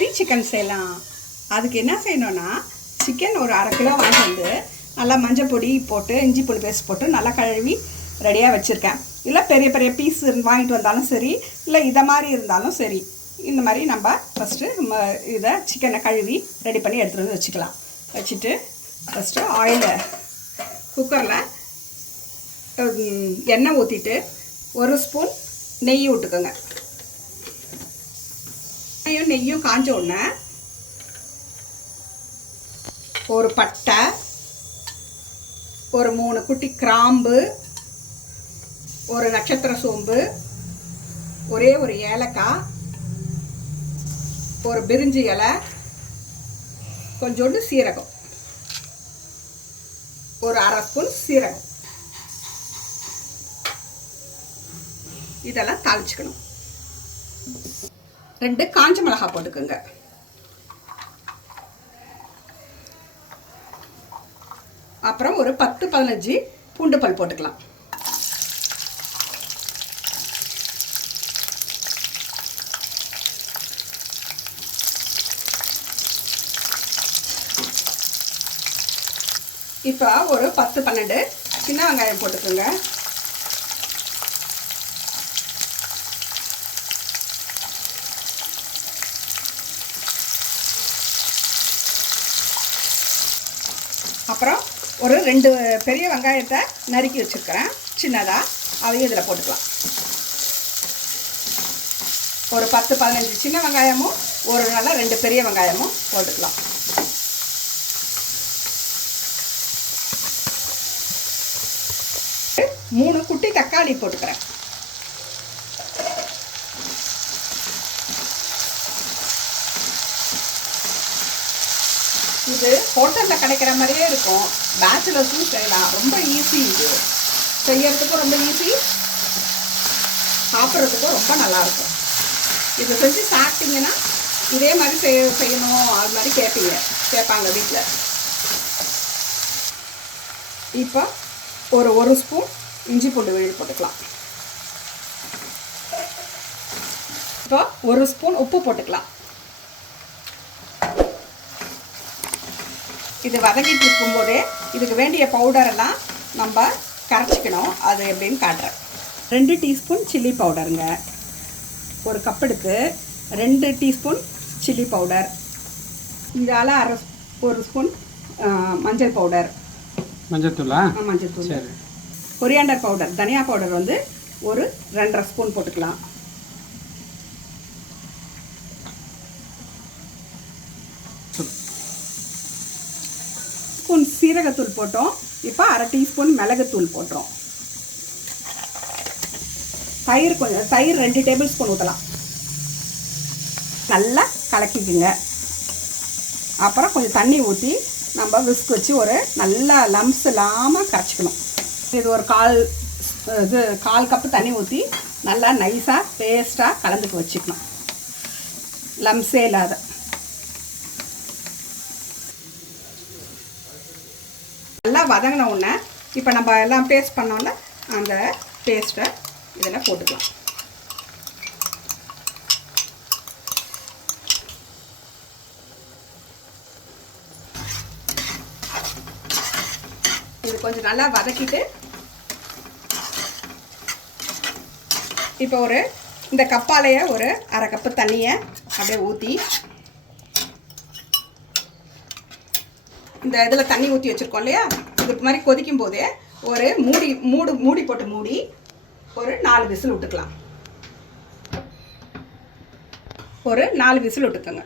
தெரி சிக்கன் செய்யலாம். அதுக்கு என்ன செய்யணும்னா, சிக்கன் ஒரு 1/2 கிலோ வாங்கிட்டு வந்து நல்லா மஞ்சள் பொடி போட்டு இஞ்சி பூண்டு பேஸ்ட் போட்டு நல்லா கழுவி ரெடியாக வச்சுருக்கேன். இல்லை பெரிய பெரிய பீஸ் வாங்கிட்டு வந்தாலும் சரி, இல்லை இதை மாதிரி இருந்தாலும் சரி. இந்த மாதிரி நம்ம ஃபஸ்ட்டு இதை சிக்கனை கழுவி ரெடி பண்ணி எடுத்துகிட்டு வந்து வச்சுக்கலாம். வச்சுட்டு ஃபஸ்ட்டு ஆயிலை குக்கரில் எண்ணெய் ஊற்றிட்டு 1 ஸ்பூன் நெய் விட்டுக்கோங்க. நெய்யும் காஞ்ச உடனே ஒரு பட்டை, ஒரு 3 குட்டி கிராம்பு, ஒரு நட்சத்திர சோம்பு, ஒரே ஒரு ஏலக்காய், ஒரு பிரிஞ்சி இலை, கொஞ்சோண்டு சீரகம், ஒரு 1/2 ஸ்பூன் சீரகம், இதெல்லாம் தாளிச்சுக்கணும். 2 காஞ்ச மிளகாய் போட்டுக்கோங்க. அப்புறம் ஒரு 10-15 பூண்டு பல் போட்டுக்கலாம். இப்போ ஒரு 10-12 சின்ன வெங்காயம் போட்டுக்கோங்க. அப்புறம் ஒரு 2 பெரிய வெங்காயத்தை நறுக்கி வச்சுருக்கிறேன் சின்னதாக, அதையும் இதில் போட்டுக்கலாம். ஒரு 10-15 சின்ன வெங்காயமும் ஒரு நல்லா 2 பெரிய வெங்காயமும் போட்டுக்கலாம். மூணு குட்டி தக்காளி போட்டுக்கிறேன். இது ஹோட்டலில் கிடைக்கிற மாதிரியே இருக்கும். பேச்சுலர்ஸும் செய்யலாம். ரொம்ப ஈஸி. இது செய்யறதுக்கும் ரொம்ப ஈஸி, சாப்பிட்றதுக்கும் ரொம்ப நல்லாயிருக்கும். இதை செஞ்சு சாப்பிட்டீங்கன்னா இதே மாதிரி செய்யணும் அது மாதிரி கேட்பாங்க வீட்டில். இப்போ ஒரு ஸ்பூன் இஞ்சி பூண்டு விழுது போட்டுக்கலாம். இப்போ 1 ஸ்பூன் உப்பு போட்டுக்கலாம். இது வதங்கிட்டு இருக்கும்போதே இதுக்கு வேண்டிய பவுடரெல்லாம் நம்ம கரைச்சிக்கணும். அது எப்படின்னு காட்டுறேன். 2 டீஸ்பூன் சில்லி பவுடருங்க. ஒரு கப் எடுத்து 2 டீஸ்பூன் சில்லி பவுடர். இதால் 1 ஸ்பூன் மஞ்சள் பவுடர். மஞ்சத்தூளா? மஞ்சத்தூள். சரி. கொரியாண்டர் பவுடர், தனியா பவுடர் வந்து ஒரு 2.5 ஸ்பூன் போட்டுக்கலாம். ஸ்பூன் சீரகத்தூள் போட்டோம். இப்போ 1/2 டீஸ்பூன் மிளகுத்தூள் போட்டுறோம். தயிர் 2 டேபிள் ஸ்பூன் ஊற்றலாம். நல்லா கலக்கிக்குங்க. அப்புறம் கொஞ்சம் தண்ணி ஊற்றி நம்ம விஸ்க் வச்சு ஒரு நல்லா லம்ஸ் இல்லாமல் கரைச்சிக்கணும். இது ஒரு 1/4 கப்பு தண்ணி ஊற்றி நல்லா நைஸாக பேஸ்ட்டாக கலந்துக்கு வச்சுக்கணும், லம்ஸே இல்லாத. நல்லா வதங்கின உடனே இப்போ நம்ம எல்லாம் பேஸ்ட் பண்ணோம்ல, அந்த பேஸ்ட்டை இதில் போட்டுக்கலாம். இது கொஞ்சம் நல்லா வதக்கிட்டு இப்போ இந்த கப்பாலேயே ஒரு 1/2 கப்பு தண்ணியை அப்படியே ஊற்றி, இந்த இதில் தண்ணி ஊற்றி வச்சுருக்கோம் இல்லையா, இது மாதிரி கொதிக்கும் போதே ஒரு மூடி போட்டு மூடி ஒரு 4 விசில் விட்டுக்கலாம். ஒரு 4 விசில் விட்டுக்கோங்க.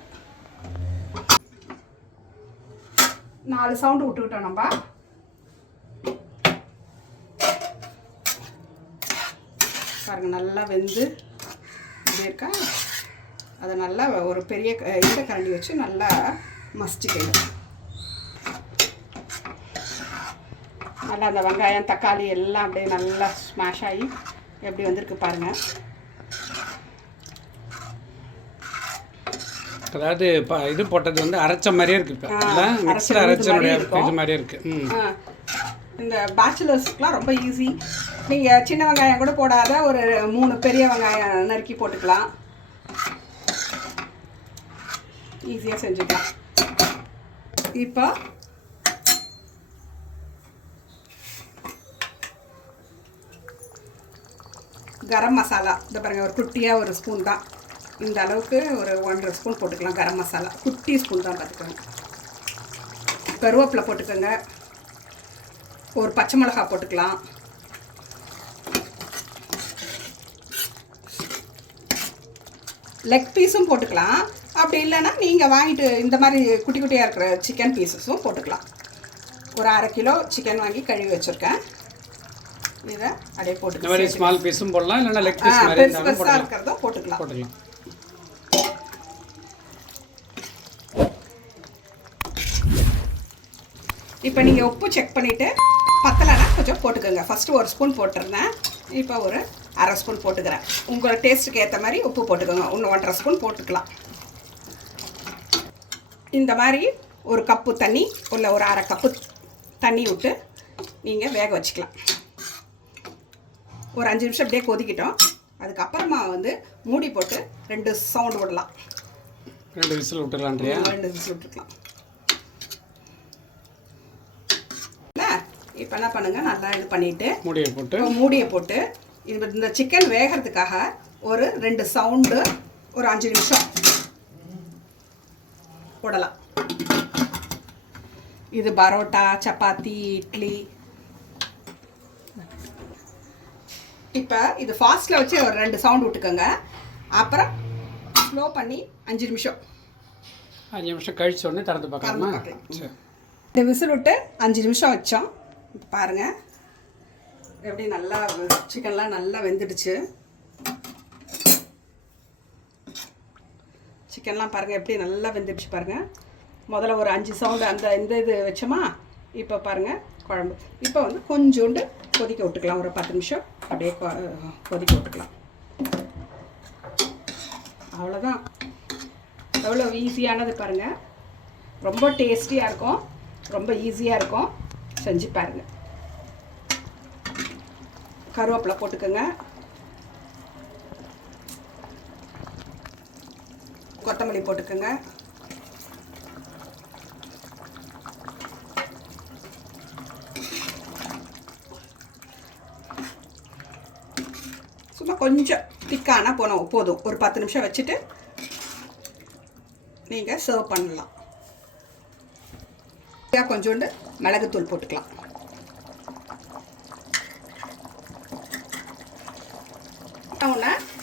4 சவுண்டு விட்டுக்கிட்டோம். நம்ம பாருங்க நல்லா வெந்து இப்படி இருக்கா. அதை நல்லா ஒரு பெரிய இந்த கரண்டி வச்சு நல்லா மசிச்சுக்கணும். நல்லா அந்த வெங்காயம் தக்காளி எல்லாம் அப்படியே நல்லா ஸ்மாஷ் ஆகி எப்படி வந்திருக்கு பாருங்கள். அதாவது இது போட்டது வந்து அரைச்ச மாதிரியே இருக்குது. அரைச்ச மாதிரியே இருக்குது. இந்த பேச்சுலர்ஸ்க்குலாம் ரொம்ப ஈஸி. நீங்கள் சின்ன வெங்காயம் கூட போடாத ஒரு 3 பெரிய வெங்காயம் நறுக்கி போட்டுக்கலாம். ஈஸியாக செஞ்சுக்கலாம். இப்போ கரம் மசாலா இந்த பாருங்கள், ஒரு குட்டியாக ஒரு ஸ்பூன் தான், இந்த அளவுக்கு ஒரு 1.5 ஸ்பூன் போட்டுக்கலாம். கரம் மசாலா குட்டி ஸ்பூன் தான் பார்த்துக்கோங்க. கருவேப்பிலை போட்டுக்கோங்க. ஒரு பச்சை மிளகாய் போட்டுக்கலாம். லெக் பீஸும் போட்டுக்கலாம். அப்படி இல்லைன்னா நீங்கள் வாங்கிட்டு இந்த மாதிரி குட்டி குட்டியாக இருக்கிற சிக்கன் பீஸஸும் போட்டுக்கலாம். ஒரு 1/2 கிலோ சிக்கன் வாங்கி கழுவி வச்சுருக்கேன். இதை அப்படியே போட்டு மாதிரி ஸ்மால் பீஸும் போடலாம், இல்லைன்னா லெக் பீஸ் மாதிரி பெருசாக இருக்கிறதும் போட்டுக்கலாம். இப்போ நீங்கள் உப்பு செக் பண்ணிவிட்டு பத்தலைன்னா கொஞ்சம் போட்டுக்கோங்க. ஃபஸ்ட்டு 1 ஸ்பூன் போட்டுருந்தேன், இப்போ ஒரு 1/2 ஸ்பூன் போட்டுக்கிறேன். உங்களோட டேஸ்ட்டுக்கு ஏற்ற மாதிரி உப்பு போட்டுக்கோங்க. இன்னும் 1.5 ஸ்பூன் போட்டுக்கலாம். இந்த மாதிரி ஒரு கப்பு தண்ணி இல்லை ஒரு 1/2 கப்பு தண்ணி விட்டு நீங்கள் வேக வச்சுக்கலாம். ஒரு 5 நிமிஷம் அப்படியே கொதிக்கிட்டோம். அதுக்கப்புறமா வந்து மூடி போட்டு 2 சவுண்டு விடலாம். 2 விசில் விட்டுடலான்றியா? 2 விசில் விட்டுக்கலாம். இப்போ என்ன பண்ணுங்கள், நல்லா இது பண்ணிவிட்டு மூடியை போட்டு இந்த சிக்கன் வேகிறதுக்காக ஒரு 2 சவுண்டு ஒரு 5 நிமிஷம் போடலாம். இது பரோட்டா, சப்பாத்தி, இட்லி. இப்போ இது ஃபாஸ்ட்டில் வச்சு ஒரு 2 சவுண்ட் விட்டுக்கோங்க. அப்புறம் ஸ்லோ பண்ணி 5 நிமிஷம் கழிச்ச உடனே திறந்து பார்க்கலாமா? இந்த விசில் விட்டு 5 நிமிஷம் வச்சோம். இப்போ பாருங்கள் எப்படி நல்லா சிக்கன்லாம் நல்லா வெந்துடுச்சு. சிக்கன்லாம் பாருங்கள் எப்படி நல்லா வெந்துடுச்சு பாருங்கள். முதல்ல ஒரு 5 சவுண்டு இந்த இது வச்சோமா. இப்போ பாருங்கள் குழம்பு. இப்போ வந்து கொஞ்சோண்டு கொதிக்க விட்டுக்கலாம். ஒரு 10 நிமிஷம் அப்படியே கொதிக்க விட்டுக்கலாம். அவ்வளோதான். எவ்வளோ ஈஸியானது பாருங்கள். ரொம்ப டேஸ்டியாக இருக்கும், ரொம்ப ஈஸியாக இருக்கும். செஞ்சு பாருங்கள். கருவேப்பிலை போட்டுக்கோங்க. கொத்தமல்லி போட்டுக்கோங்க. சும்மா கொஞ்சம் திக்கானா போதும். ஒரு 10 நிமிஷம் வச்சுட்டு நீங்கள் சர்வ் பண்ணலாம். கொஞ்சோண்டு மிளகுத்தூள் போட்டுக்கலாம்.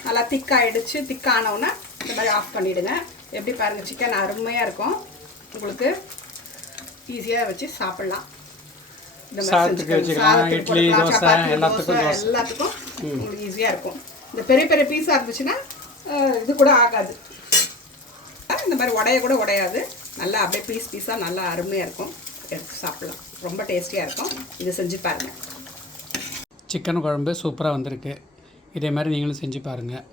நல்லா திக்காயிடுச்சு. திக்கானவுடனே இந்த மாதிரி ஆஃப் பண்ணிவிடுங்க. எப்படி பாருங்கள், சிக்கன் அருமையாக இருக்கும். உங்களுக்கு ஈஸியாக வச்சு சாப்பிட்லாம். இந்த மாதிரி இட்லி, தோசை எல்லாத்துக்கும் உங்களுக்கு ஈஸியாக இருக்கும். இந்த பெரிய பெரிய பீஸாக இருந்துச்சுன்னா இது கூட ஆகாது. இந்த மாதிரி உடைய கூட உடையாது. நல்லா அப்படியே பீஸாக நல்லா அருமையாக இருக்கும். எடுத்து சாப்பிட்லாம். ரொம்ப டேஸ்டியாக இருக்கும். இதை செஞ்சு பாருங்கள். சிக்கன் குழம்பு சூப்பராக வந்திருக்கு. இதே மாதிரி நீங்களும் செஞ்சு பாருங்கள்.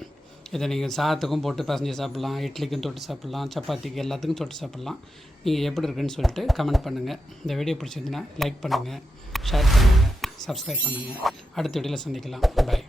இதை நீங்கள் சாதத்துக்கும் போட்டு பசஞ்சு சாப்பிட்லாம், இட்லிக்கும் தொட்டு சாப்பிட்லாம், சப்பாத்திக்கு எல்லாத்துக்கும் தொட்டு சாப்பிட்லாம். நீங்கள் எப்படி இருக்குன்னு சொல்லிட்டு கமெண்ட் பண்ணுங்கள். இந்த வீடியோ பிடிச்சிருந்துன்னா லைக் பண்ணுங்கள், ஷேர் பண்ணுங்கள், சப்ஸ்கிரைப் பண்ணுங்கள். அடுத்த வீடியோவில் சந்திக்கலாம். பாய்.